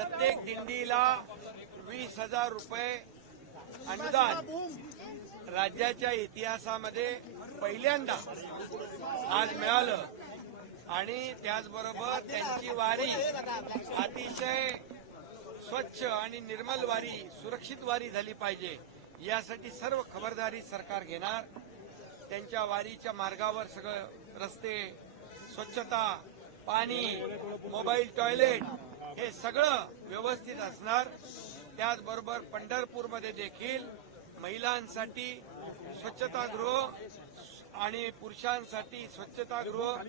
प्रत्येक दिंडीला वीस हजार रुपये अनुदान राज्याच्या इतिहासामध्ये पहिल्यांदा आज मिळालं. आणि त्याचबरोबर त्यांची वारी अतिशय स्वच्छ आणि निर्मल वारी सुरक्षित वारी झाली पाहिजे. यासाठी सर्व खबरदारी सरकार घेणार. त्यांच्या वारीच्या मार्गावर सगळं रस्ते स्वच्छता पाणी मोबाईल टॉयलेट हे सगळं व्यवस्थित असणार. त्याचबरोबर पंढरपूरमध्ये देखील महिलांसाठी स्वच्छतागृह आणि पुरुषांसाठी स्वच्छतागृह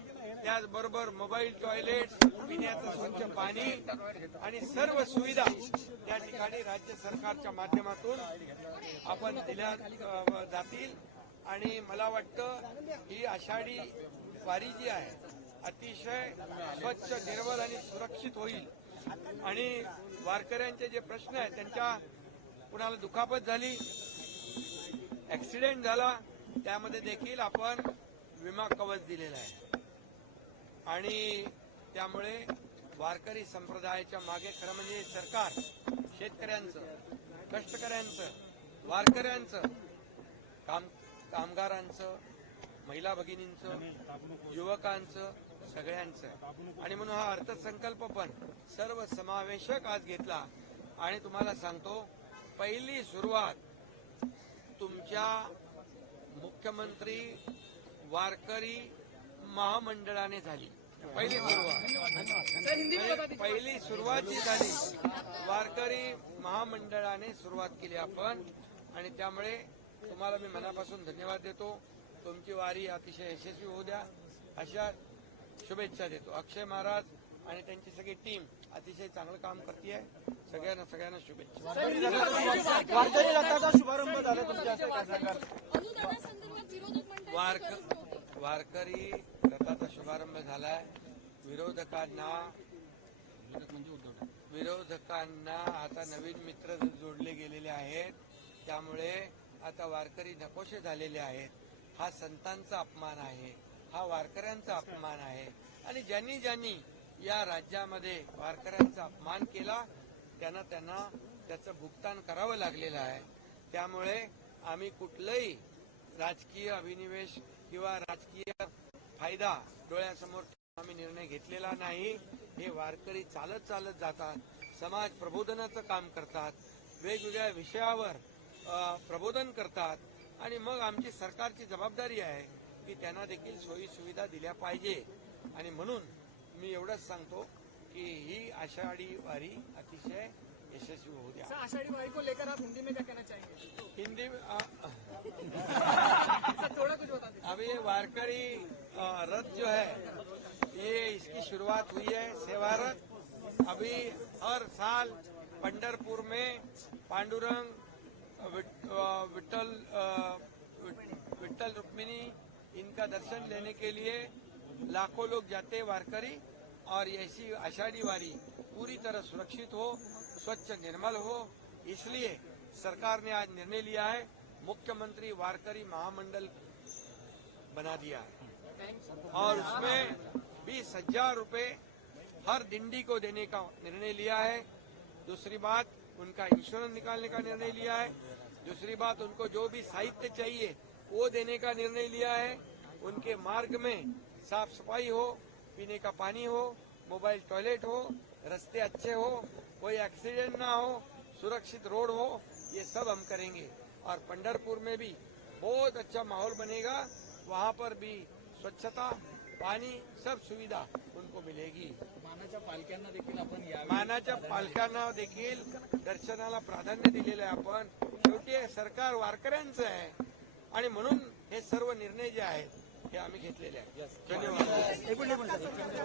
त्याचबरोबर मोबाईल टॉयलेट पिण्याचं स्वच्छ पाणी आणि सर्व सुविधा त्या ठिकाणी राज्य सरकारच्या माध्यमातून आपण दिल्या जातील. आणि मला वाटतं ही आषाढी वारी जी आहे अतिशय स्वच्छ निर्मल आणि सुरक्षित होईल. आणि वारकऱ्यांचे जे प्रश्न आहेत त्यांच्या कुणाला दुखापत झाली ऍक्सिडेंट झाला त्यामध्ये देखील आपण विमा कवच दिलेला आहे. आणि त्यामुळे वारकरी संप्रदायाच्या मागे खरं म्हणजे सरकार शेतकऱ्यांचं कष्टकऱ्यांचं वारकऱ्यांचं काम कामगारांचं महिला भगिनींचं युवकांचं सगळ्यांचं. आणि म्हणून हा अर्थसंकल्प पण सर्व समावेशक आज घेतला. आणि तुम्हाला सांगतो पहिली सुरुवात तुमच्या मुख्यमंत्री वारकरी महामंडळाने झाली. पहिली सुरुवात. म्हणजे पहिली सुरुवात जी झाली वारकरी महामंडळाने सुरुवात केली आपण. आणि त्यामुळे तुम्हाला मी मनापासून धन्यवाद देतो. तुमची वारी अतिशय यशस्वी होऊ द्या. अशा शुभेच्छा देतो. अक्षय महाराज आणि त्यांची सगळी टीम अतिशय चांगलं काम करते सगळ्यांना सगळ्यांना शुभेच्छा. वारकरी रथाचा शुभारंभ झाला तुमच्या. वारकरी रथाचा शुभारंभ झालाय. विरोधकांना विरोधकांना आता नवीन मित्र जोडले गेलेले आहेत. त्यामुळे आता वारकरी नकोशे झालेले आहेत. हा संतांचा अपमान आहे. हा वारकऱ्यांचा अपमान आहे. आणि ज्यांनी ज्यांनी या राज्यामध्ये वारकऱ्यांचा अपमान केला त्यांना त्यांना त्याचं भुगतान करावं लागलेलं आहे. त्यामुळे आम्ही कुठलंही राजकीय अभिनिवेश किंवा राजकीय फायदा डोळ्यासमोर आम्ही निर्णय घेतलेला नाही. हे वारकरी चालत चालत जातात समाज प्रबोधनाचं काम करतात वेगवेगळ्या विषयावर प्रबोधन करतात. आणि मग आमची सरकारची जबाबदारी आहे. की त्यांना देखील सोयी सुविधा दिल्या पाहिजे. आणि म्हणून मी एवढंच सांगतो की ही आषाढी वारी अतिशय यशस्वी होऊ द्या. आषाढ़ी वारी को लेकर आप हिंदी में क्या कहना चाहेंगे? हिंदी थोड़ा कुछ बता दीजिए अब ये वारकरी रथ जो है ये इसकी शुरुआत हुई है सेवा रथ। अभी हर साल पंडरपुर में पांडुरंग विट- अ, विठल अ, विट- विठल रुक्मिणी इनका दर्शन लेने के लिए लाखों लोग जाते वारकरी और ऐसी आषाढ़ी वारी पूरी तरह सुरक्षित हो, स्वच्छ निर्मल हो। इसलिए सरकार ने आज निर्णय लिया है, मुख्यमंत्री वारकरी महामंडल बना दिया है। और उसमें बीस हज़ार रुपये हर दिंडी को देने का निर्णय लिया है। दूसरी बात, उनका इंश्योरेंस निकालने का निर्णय लिया है। दूसरी बात, उनको जो भी साहित्य चाहिए वो देने का निर्णय लिया है। उनके मार्ग में साफ़ सफ़ाई हो पीने का पानी हो मोबाइल टॉयलेट हो रास्ते अच्छे हो कोई एक्सीडेंट ना हो सुरक्षित रोड हो ये सब हम करेंगे। और पंडरपुर में भी बहुत अच्छा माहौल बनेगा। वहाँ पर भी स्वच्छता पानी सब सुविधा उनको मिलेगी। मानाच्या पालख्यांना देखील आपण मानाच्या पालकांना देखील दर्शनाला प्राधान्य दिलेलं आहे आपण. शेवटी सरकार वारकऱ्यांचं आहे. आणि म्हणून हे सर्व निर्णय जे आहेत हे आम्ही घेतलेले आहेत. धन्यवाद.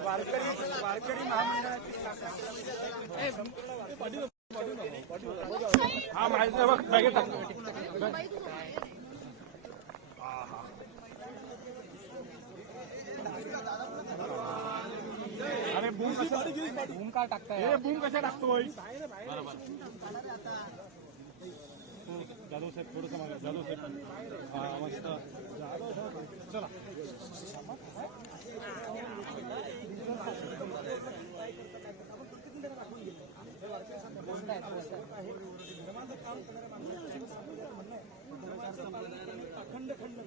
वारकरी वारकरी महामंडळाची हा माहिती बॅगेत. अरे बूम कसं बूम का टाकताय? हे बूम कशा टाकतोय? जाधव साहेब थोडंसं मागा. जाधव साहेब. हा मस्त. चला. अखंड खंड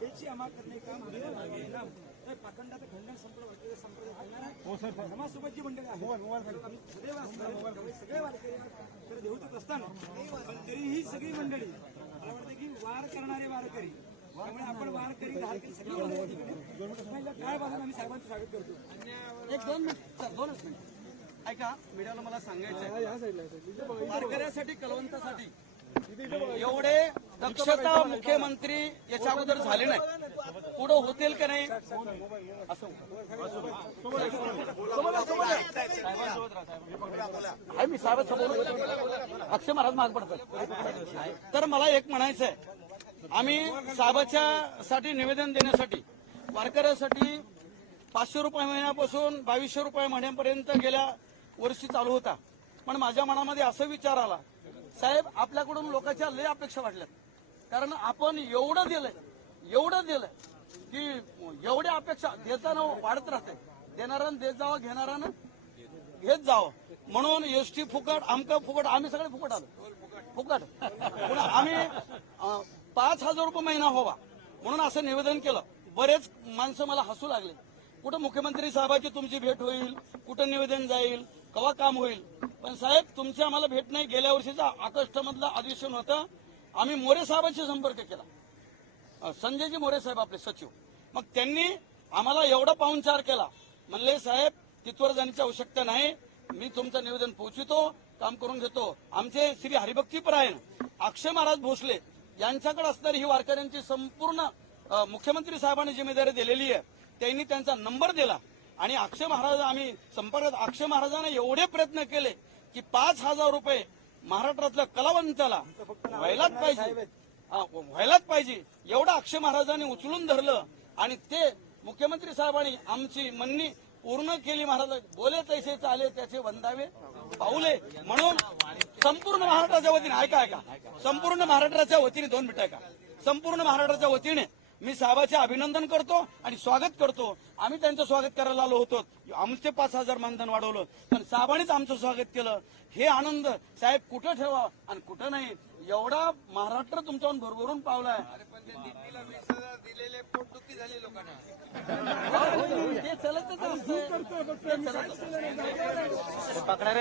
त्याची आम्हाला करणे काम पाखंडाचं खंडन करणार आहे? जी मंडळी आहे. सगळे वारकरी तर असताना पण तरीही सगळी मंडळी मला वाटतं की वार करणारे वारकरी त्यामुळे आपण वारकरी धारकरी सगळी काय बाजून आम्ही साहेबांचं स्वागत करतो. एक दोन मिनिट. सर दोनच मिनिट ऐका मीडियाला मला सांगायचं आहे वारकऱ्यासाठी कलवंतासाठी दक्षता मुख्यमंत्री याच्या अगोदर झाले नाही. पुढे होतील का नाही? असं मी साहेब अक्षय महाराज माग पडतात. तर मला एक म्हणायचं आहे आम्ही साहेबाच्या साठी निवेदन देण्यासाठी वारकऱ्यासाठी पाचशे रुपये महिन्यापासून बावीसशे रुपये महिन्यापर्यंत गेल्या वर्षी चालू होता. पण माझ्या मनामध्ये असं विचार आला साहेब आपल्याकडून लोकांच्या लय अपेक्षा वाटल्यात कारण आपण एवढं दिलंय एवढं दिलंय की एवढ्या अपेक्षा देताना वाढत राहते. देणाऱ्यानं देत जावं घेणाऱ्यानं घेत जावं. म्हणून एसटी फुकट आमका फुकट आम्ही सगळे फुकट आलो. फुकट. म्हणून आम्ही पाच हजार रुपये महिना व्हावा. म्हणून असं निवेदन केलं. बरेच माणसं मला हसू लागले. कुठं मुख्यमंत्री साहेबाची तुमची भेट होईल कुठं निवेदन जाईल कवा काम होईल? पण साहेब तुमची आम्हाला भेट नाही. गेल्या वर्षीचा ऑगस्ट मधलं अधिवेशन होतं. आम्ही मोरे साहेबांशी संपर्क केला. संजयजी मोरे साहेब आपले सचिव. मग त्यांनी आम्हाला एवढा पाहुणचार केला. म्हणले साहेब तिथवर जाण्याची आवश्यकता नाही. मी तुमचं निवेदन पोहोचवितो काम करून घेतो. आमचे श्री हरिभक्तीपरायण अक्षय महाराज भोसले यांच्याकडे असणारी ही वारकऱ्यांची संपूर्ण मुख्यमंत्री साहेबांनी जिम्मेदारी दिलेली आहे. त्यांनी त्यांचा नंबर दिला आणि अक्षय महाराज आम्ही संपर्कात अक्षय महाराजांना एवढे प्रयत्न केले की पाच हजार रुपये महाराष्ट्रातल्या कलावंताला व्हायलाच पाहिजे. व्हायलाच पाहिजे. एवढं अक्षय महाराजांनी उचलून धरलं आणि ते मुख्यमंत्री साहेबांनी आमची म्हणणी पूर्ण केली. महाराज बोले तैसे चाले त्याचे वंदावे पाऊले. म्हणून संपूर्ण महाराष्ट्राच्या वतीने ऐका ऐका. संपूर्ण महाराष्ट्राच्या वतीने दोन मिनिटं ऐका. संपूर्ण महाराष्ट्राच्या वतीने मी साहेबाचे अभिनंदन करतो आणि स्वागत करतो. आम्ही त्यांचं स्वागत करायला आलो होतो. आमचे पाच हजार मानधन वाढवलं. पण साहेबांनीच आमचं स्वागत केलं. हे आनंद साहेब कुठं ठेवा आणि कुठं नाही? एवढा महाराष्ट्र तुमच्यावर भरभरून पावलाय. दिलेले पोटदुखी झाली लोकांना. ते चलतच असतं. ते चलतच.